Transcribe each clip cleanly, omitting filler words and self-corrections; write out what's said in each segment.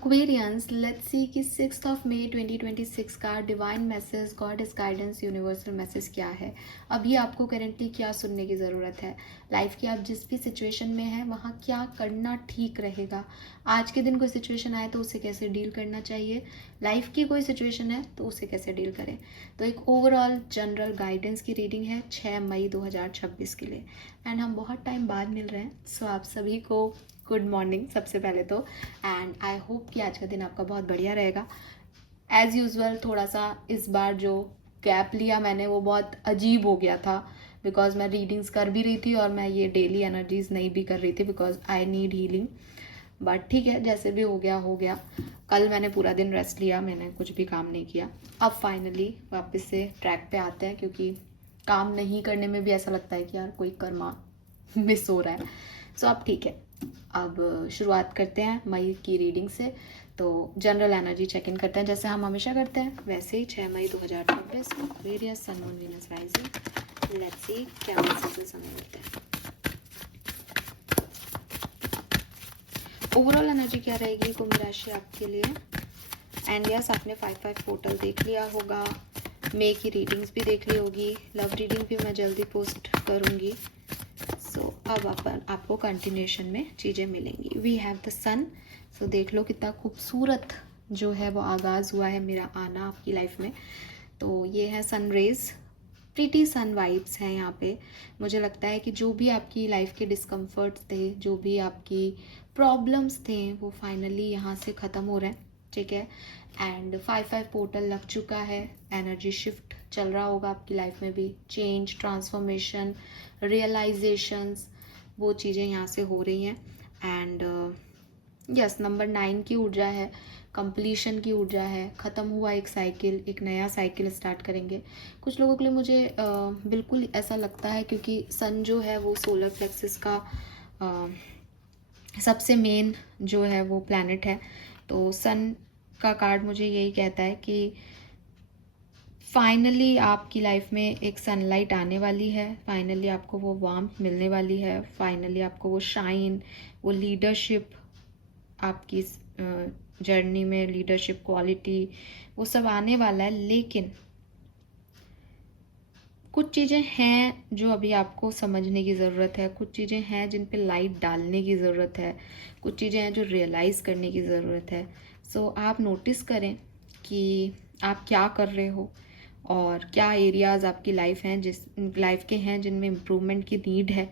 Aquarians, let's see कि 6th of May 2026 का divine message, God is guidance, universal message क्या है। अभी आपको करेंटली क्या सुनने की ज़रूरत है। लाइफ की आप जिस भी सिचुएशन में हैं वहाँ क्या करना ठीक रहेगा। आज के दिन कोई सिचुएशन आए तो उसे कैसे डील करना चाहिए। लाइफ की कोई सिचुएशन है तो उसे कैसे डील करें। तो एक ओवरऑल जनरल गाइडेंस की रीडिंग है 6 मई 2026 के लिए। एंड हम बहुत टाइम बाद मिल रहे हैं। सो आप सभी को गुड मॉर्निंग सबसे पहले तो। एंड आई होप कि आज का दिन आपका बहुत बढ़िया रहेगा। एज़ यूजुअल थोड़ा सा इस बार जो गैप लिया मैंने वो बहुत अजीब हो गया था, बिकॉज मैं रीडिंग्स कर भी रही थी और मैं ये डेली एनर्जीज नहीं भी कर रही थी because I need healing. But ठीक है, जैसे भी हो गया हो गया। कल मैंने पूरा दिन रेस्ट लिया, मैंने कुछ भी काम नहीं किया। अब फाइनली वापस से ट्रैक पे आते हैं, क्योंकि काम नहीं करने में भी ऐसा लगता है कि यार कोई कर्मा मिस हो रहा है। सो अब ठीक है, अब शुरुआत करते हैं मई की रीडिंग से। तो जनरल एनर्जी चेक इन करते हैं जैसे हम हमेशा करते हैं वैसे ही। 6 मई 2026 Aquarius, sun moon Venus rising. Let's see क्या मैसेजेस हमें मिलते हैं। ओवरऑल एनर्जी क्या रहेगी कुंभ राशि आपके लिए। एंड यस, आपने 5-5 पोर्टल देख लिया होगा, मे की रीडिंग्स भी देख ली होगी, लव रीडिंग भी मैं जल्दी पोस्ट करूँगी। सो अब आपको कंटिन्यूशन में चीज़ें मिलेंगी। वी हैव द सन। सो देख लो कितना खूबसूरत जो है वो आगाज़ हुआ है मेरा आना आपकी लाइफ में। तो ये है सन रेज, प्रीटी सन वाइब्स हैं यहाँ पे। मुझे लगता है कि जो भी आपकी लाइफ के डिस्कम्फर्ट्स थे, जो भी आपकी प्रॉब्लम्स थे, वो फाइनली यहाँ से ख़त्म हो रहे हैं। ठीक है। एंड 5-5 पोर्टल लग चुका है। एनर्जी शिफ्ट चल रहा होगा आपकी लाइफ में भी। चेंज, ट्रांसफॉर्मेशन, रियलाइजेशंस, वो चीज़ें यहाँ से हो रही हैं। एंड यस, नंबर 9 की ऊर्जा है, कंप्लीशन की ऊर्जा है। ख़त्म हुआ एक साइकिल, एक नया साइकिल स्टार्ट करेंगे। कुछ लोगों के लिए मुझे बिल्कुल ऐसा लगता है, क्योंकि सन जो है वो सोलर प्लेक्सिस का सबसे मेन जो है वो प्लैनेट है। तो सन का कार्ड मुझे यही कहता है कि फाइनली आपकी लाइफ में एक सनलाइट आने वाली है। फाइनली आपको वो वार्मथ मिलने वाली है। फाइनली आपको वो शाइन, वो लीडरशिप, आपकी जर्नी में लीडरशिप क्वालिटी, वो सब आने वाला है। लेकिन कुछ चीज़ें हैं जो अभी आपको समझने की ज़रूरत है। कुछ चीज़ें हैं जिन पे लाइट डालने की ज़रूरत है। कुछ चीज़ें हैं जो रियलाइज़ करने की ज़रूरत है। सो आप नोटिस करें कि आप क्या कर रहे हो और क्या एरियाज़ आपकी लाइफ के हैं जिनमें इम्प्रूवमेंट की नीड है।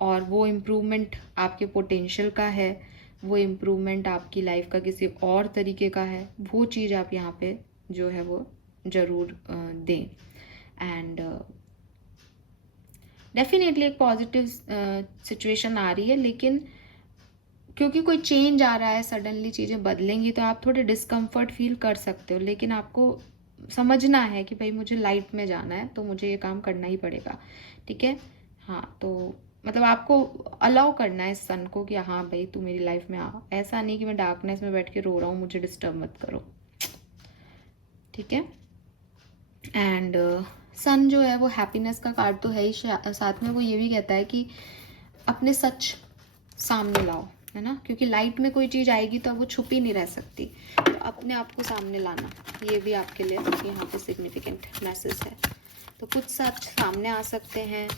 और वो इम्प्रूवमेंट आपके पोटेंशियल का है, वो इम्प्रूवमेंट आपकी लाइफ का किसी और तरीके का है। वो चीज़ आप यहाँ पे जो है वो ज़रूर दें। एंड डेफिनेटली एक पॉजिटिव सिचुएशन आ रही है, लेकिन क्योंकि कोई चेंज आ रहा है, सडनली चीज़ें बदलेंगी तो आप थोड़े डिस्कम्फर्ट फील कर सकते हो। लेकिन आपको समझना है कि भाई मुझे लाइट में जाना है तो मुझे ये काम करना ही पड़ेगा। ठीक है। हाँ, तो मतलब आपको अलाउ करना है इस सन को कि हाँ भाई तू मेरी लाइफ में आ। ऐसा नहीं कि मैं डार्कनेस में बैठ के रो रहा हूँ, मुझे डिस्टर्ब मत करो। ठीक है। एंड सन जो है वो हैप्पीनेस का कार्ड तो है ही, साथ में वो ये भी कहता है कि अपने सच सामने लाओ, है ना। क्योंकि लाइट में कोई चीज़ आएगी तो अब वो छुपी नहीं रह सकती। तो अपने आप को सामने लाना, ये भी आपके लिए यहाँ पे सिग्निफिकेंट मैसेज है। तो कुछ सच सामने आ सकते हैं,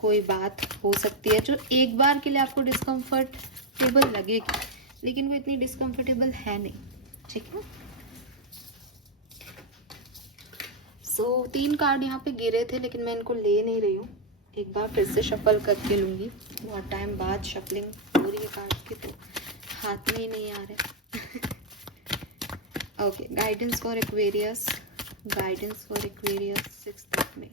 कोई बात हो सकती है जो एक बार के लिए आपको डिस्कम्फर्टेबल लगेगी, लेकिन वो इतनी डिस्कम्फर्टेबल है नहीं। ठीक है। सो 3 कार्ड यहाँ पे गिरे थे, लेकिन मैं इनको ले नहीं रही हूँ। एक बार फिर से शफल करके लूँगी। बहुत टाइम बाद शफलिंग हो रही है कार्ड की, तो हाथ में ही नहीं आ रहे। Okay, guidance for Aquarius, guidance for Aquarius 6th of May,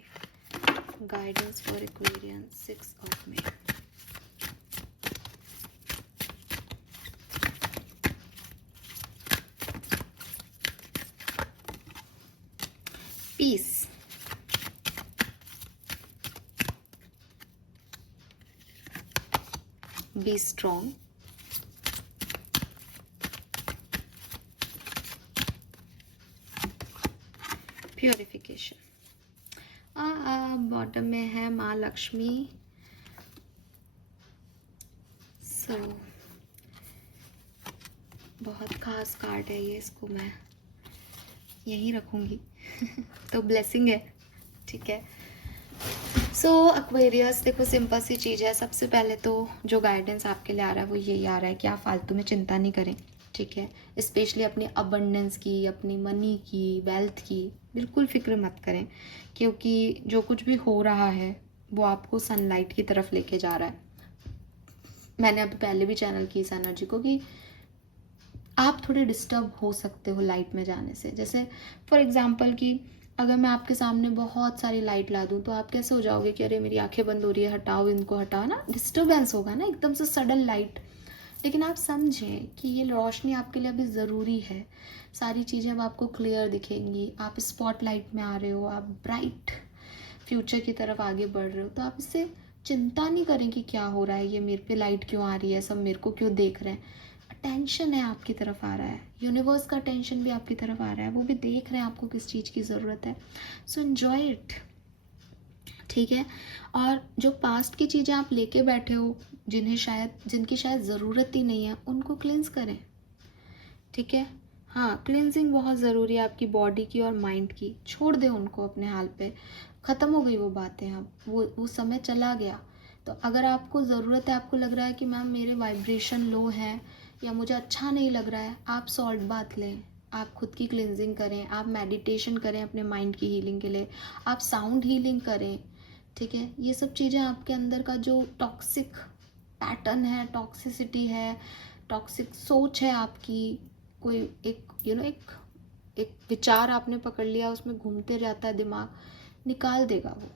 guidance for Aquarius 6th of May। Peace, be strong, purification. Bottom में है माँ लक्ष्मी। सो बहुत खास कार्ड है ये, इसको मैं यहीं रखूँगी तो ब्लेसिंग है, ठीक है। सो एक्वेरियस, देखो सिंपल सी चीज़ है। सबसे पहले तो जो गाइडेंस आपके लिए आ रहा है वो यही आ रहा है कि आप फालतू में चिंता नहीं करें, ठीक है। स्पेशली अपनी अबंडेंस की, अपनी मनी की, वेल्थ की बिल्कुल फिक्र मत करें, क्योंकि जो कुछ भी हो रहा है वो आपको सनलाइट की तरफ लेके जा रहा है। मैंने अभी पहले भी चैनल की इस एनर्जी को कि आप थोड़े डिस्टर्ब हो सकते हो लाइट में जाने से। जैसे फॉर एग्जांपल कि अगर मैं आपके सामने बहुत सारी लाइट ला दूँ तो आप कैसे हो जाओगे कि अरे मेरी आंखें बंद हो रही है, हटाओ इनको, हटाओ ना, डिस्टर्बेंस होगा ना एकदम से सडन लाइट। लेकिन आप समझें कि ये रोशनी आपके लिए अभी ज़रूरी है। सारी चीज़ें अब आपको क्लियर दिखेंगी, आप स्पॉटलाइट में आ रहे हो, आप ब्राइट फ्यूचर की तरफ आगे बढ़ रहे हो, तो आप इससे चिंता नहीं करें कि क्या हो रहा है, ये मेरे पे लाइट क्यों आ रही है, सब मेरे को क्यों देख रहे हैं। अटेंशन है आपकी तरफ आ रहा है, यूनिवर्स का अटेंशन भी आपकी तरफ आ रहा है, वो भी देख रहे हैं आपको किस चीज़ की ज़रूरत है। सो एन्जॉय इट, ठीक है। और जो पास्ट की चीज़ें आप लेके बैठे हो, जिनकी शायद ज़रूरत ही नहीं है, उनको क्लींस करें, ठीक है। हाँ, क्लींजिंग बहुत ज़रूरी है आपकी बॉडी की और माइंड की। छोड़ दें उनको अपने हाल पे, ख़त्म हो गई वो बातें, अब वो समय चला गया। तो अगर आपको ज़रूरत है, आपको लग रहा है कि मैम मेरे वाइब्रेशन लो है या मुझे अच्छा नहीं लग रहा है, आप सॉल्ट बाथ लें, आप खुद की क्लींजिंग करें, आप मेडिटेशन करें अपने माइंड की हीलिंग के लिए, आप साउंड हीलिंग करें, ठीक है। ये सब चीज़ें आपके अंदर का जो टॉक्सिक पैटर्न है, टॉक्सिसिटी है, टॉक्सिक सोच है आपकी, कोई एक एक विचार आपने पकड़ लिया, उसमें घूमते रहता है दिमाग, निकाल देगा वो,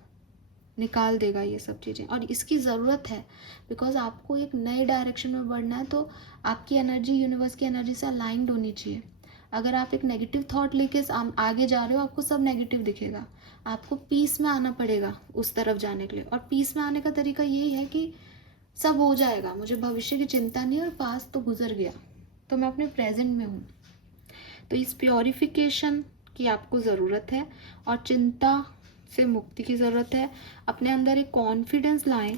निकाल देगा ये सब चीज़ें। और इसकी ज़रूरत है बिकॉज आपको एक नए डायरेक्शन में बढ़ना है, तो आपकी एनर्जी यूनिवर्स की एनर्जी से अलाइंड होनी चाहिए। अगर आप एक नेगेटिव थॉट लेके आगे जा रहे हो, आपको सब नेगेटिव दिखेगा। आपको पीस में आना पड़ेगा उस तरफ जाने के लिए, और पीस में आने का तरीका यही है कि सब हो जाएगा, मुझे भविष्य की चिंता नहीं, और पास्ट तो गुजर गया, तो मैं अपने प्रेजेंट में हूँ। तो इस प्योरिफिकेशन की आपको ज़रूरत है और चिंता से मुक्ति की ज़रूरत है। अपने अंदर एक कॉन्फिडेंस लाएं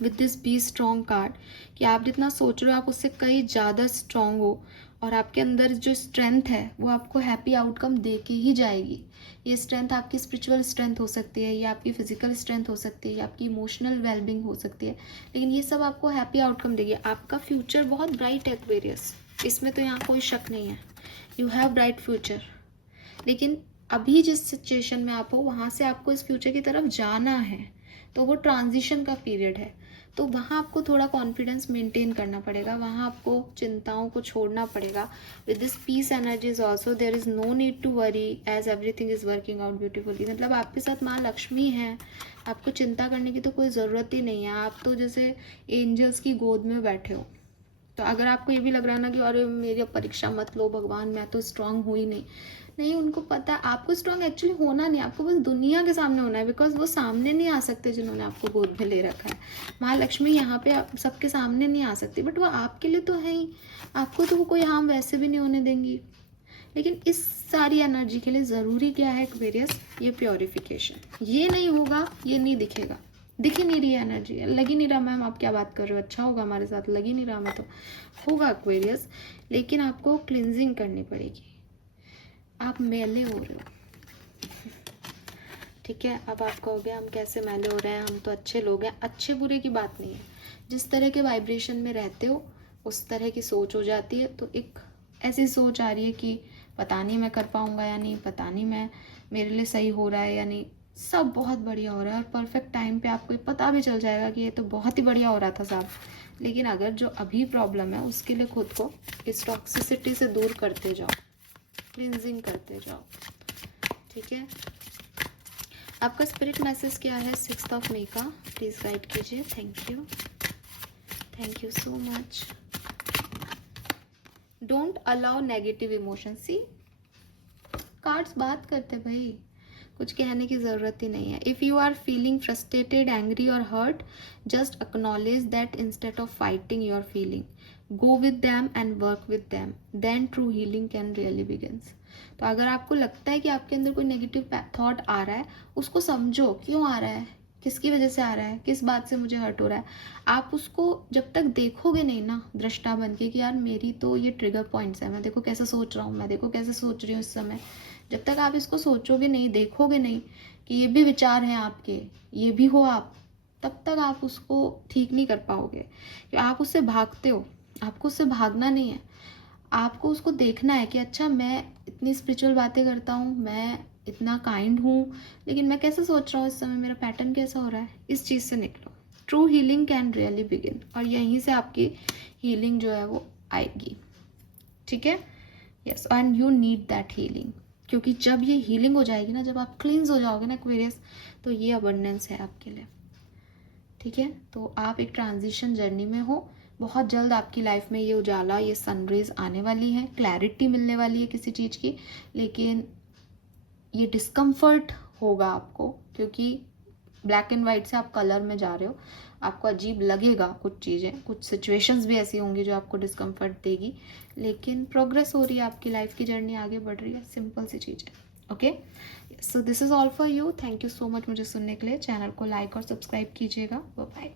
with this be strong card, कि आप जितना सोच रहे हो आप उससे कई ज़्यादा स्ट्रॉन्ग हो, और आपके अंदर जो स्ट्रेंथ है वो आपको हैप्पी आउटकम दे के ही जाएगी। ये स्ट्रेंथ आपकी स्पिरिचुअल स्ट्रेंथ हो सकती है, या आपकी फिजिकल स्ट्रेंथ हो सकती है, या आपकी इमोशनल वेलबींग हो सकती है, लेकिन ये सब आपको हैप्पी आउटकम देगी। आपका फ्यूचर बहुत ब्राइट है एक्वेरियस, इसमें तो यहाँ कोई शक नहीं है, यू हैव ब्राइट फ्यूचर। लेकिन अभी जिस सिचुएशन में आप हो वहाँ से आपको इस फ्यूचर की तरफ जाना है, तो वो ट्रांजिशन का पीरियड है, तो वहाँ आपको थोड़ा कॉन्फिडेंस मेंटेन करना पड़ेगा, वहाँ आपको चिंताओं को छोड़ना पड़ेगा। With this peace energies also there is no need to worry as everything is working out beautifully. मतलब आपके साथ माँ लक्ष्मी है, आपको चिंता करने की तो कोई ज़रूरत ही नहीं है, आप तो जैसे एंजल्स की गोद में बैठे हो। तो अगर आपको ये भी लग रहा है ना कि अरे मेरी परीक्षा मत लो भगवान, मैं तो स्ट्रांग हुई नहीं, उनको पता है आपको स्ट्रांग एक्चुअली होना नहीं, आपको बस दुनिया के सामने होना है, बिकॉज वो सामने नहीं आ सकते जिन्होंने आपको गोद में ले रखा है। माँ लक्ष्मी यहाँ पे सबके सामने नहीं आ सकती, बट वो आपके लिए तो है ही, आपको तो वो कोई हार्म वैसे भी नहीं होने देंगी। लेकिन इस सारी एनर्जी के लिए ज़रूरी क्या है एक्वेरियस, ये प्योरिफिकेशन। ये नहीं होगा, ये नहीं दिखेगा, दिख ही नहीं रही है एनर्जी, लग ही नहीं रहा मैम आप क्या बात कर रहे हो, अच्छा होगा हमारे साथ, लग ही नहीं रहा मैं तो, होगा एक्वेरियस, लेकिन आपको क्लिनजिंग करनी पड़ेगी। आप मैले हो रहे हो, ठीक है। अब आप कहोगे हम कैसे मैले हो रहे हैं, हम तो अच्छे लोग हैं। अच्छे बुरे की बात नहीं है, जिस तरह के वाइब्रेशन में रहते हो उस तरह की सोच हो जाती है। तो एक ऐसी सोच आ रही है कि पता नहीं मैं कर पाऊँगा या नहीं, पता नहीं मैं मेरे लिए सही हो रहा है या नहीं, सब बहुत बढ़िया हो रहा है, और परफेक्ट टाइम पे आपको पता भी चल जाएगा कि ये तो बहुत ही बढ़िया हो रहा था साहब। लेकिन अगर जो अभी प्रॉब्लम है उसके लिए खुद को इस टॉक्सिसिटी से दूर करते जाओ, क्लींजिंग करते जाओ, ठीक है। आपका स्पिरिट मैसेज क्या है 6 मई का, प्लीज़ गाइड कीजिए। Thank you so much. Don't allow negative emotion. See cards बात करते भाई, कुछ कहने की ज़रूरत ही नहीं है। If you are feeling frustrated, angry और hurt, just acknowledge that instead of fighting your feeling, go with them and work with them, then true healing can really begins. तो अगर आपको लगता है कि आपके अंदर कोई नेगेटिव थॉट आ रहा है, उसको समझो क्यों आ रहा है, किसकी वजह से आ रहा है, किस बात से मुझे हर्ट हो रहा है। आप उसको जब तक देखोगे नहीं ना दृष्टा बन के कि यार मेरी तो ये ट्रिगर पॉइंट्स है, मैं देखो कैसे सोच रहा हूँ, मैं देखो कैसे सोच रही हूँ इस समय, जब तक आप इसको सोचोगे नहीं, देखोगे नहीं कि ये भी विचार हैं आपके, ये भी हो आप, तब तक आप उसको ठीक नहीं कर पाओगे। कि आप उससे भागते हो, आपको उससे भागना नहीं है, आपको उसको देखना है कि अच्छा मैं इतनी स्पिरिचुअल बातें करता हूँ, मैं इतना काइंड हूँ, लेकिन मैं कैसे सोच रहा हूँ इस समय, मेरा पैटर्न कैसा हो रहा है, इस चीज़ से निकलो। True healing can really begin, और यहीं से आपकी हीलिंग जो है वो आएगी। ठीक है, yes, and you need that healing, क्योंकि जब ये हीलिंग हो जाएगी ना, जब आप क्लींस हो जाओगे ना एक्वेरियस, तो ये अबंडेंस है आपके लिए। ठीक है, तो आप एक ट्रांजिशन जर्नी में हो, बहुत जल्द आपकी लाइफ में ये उजाला, ये सनरेज आने वाली है, क्लैरिटी मिलने वाली है किसी चीज़ की, लेकिन ये डिस्कम्फर्ट होगा आपको, क्योंकि ब्लैक एंड वाइट से आप कलर में जा रहे हो, आपको अजीब लगेगा, कुछ चीज़ें, कुछ सिचुएशंस भी ऐसी होंगी जो आपको डिस्कम्फर्ट देगी, लेकिन प्रोग्रेस हो रही है, आपकी लाइफ की जर्नी आगे बढ़ रही है, सिंपल सी चीज़ है। Okay, so this is all for you, thank you so much मुझे सुनने के लिए। चैनल को लाइक और सब्सक्राइब कीजिएगा। Bye bye.